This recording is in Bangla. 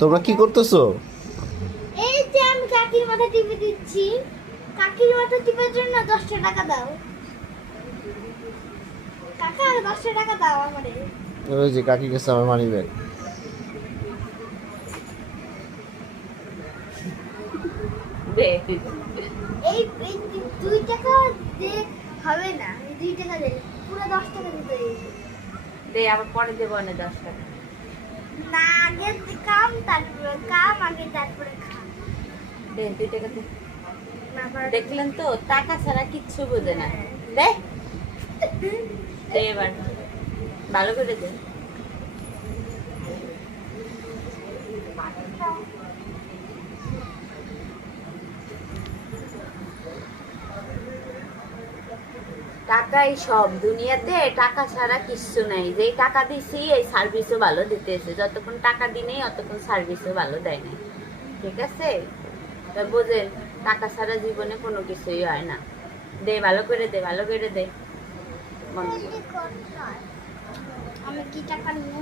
তোমরা কি করতেছো? এই যে আমি কাকির মাথা টিপে দিচ্ছি। কাকির মাথা টিপার জন্য 10টা টাকা দাও। কাকা 10টা টাকা দাও আমারে। ওই যে কাকি গেছে আমার মানি ব্যাগ। দে এই 2 টাকা দে হবে না। এই 2 টাকা দে। পুরো 10 টাকা দিতে হবে। দে আবার পরে দেবো না 10 টাকা। না আগে কাম তারপরে কাম আগে তারপরে খাম। দে 2 টাকা দে। না পারো। দেখলেন তো টাকা ছাড়া কিচ্ছু বোঝে না। দে দে এবার ভালো করে দে। টাকাই সব দুনিয়াতে, টাকা ছাড়া কিচ্ছু নাই। যেই টাকা দিছি এই সার্ভিসও ভালো দিতেছে, যতক্ষণ টাকা দিই নেই অতক্ষণ সার্ভিসও ভালো দেয় না। ঠিক আছে, তা বোঝেন টাকা ছাড়া জীবনে কোনো কিছুই হয় না। দে ভালো করে দে, ভালো করে দে। আমি কি টাকা নিয়ে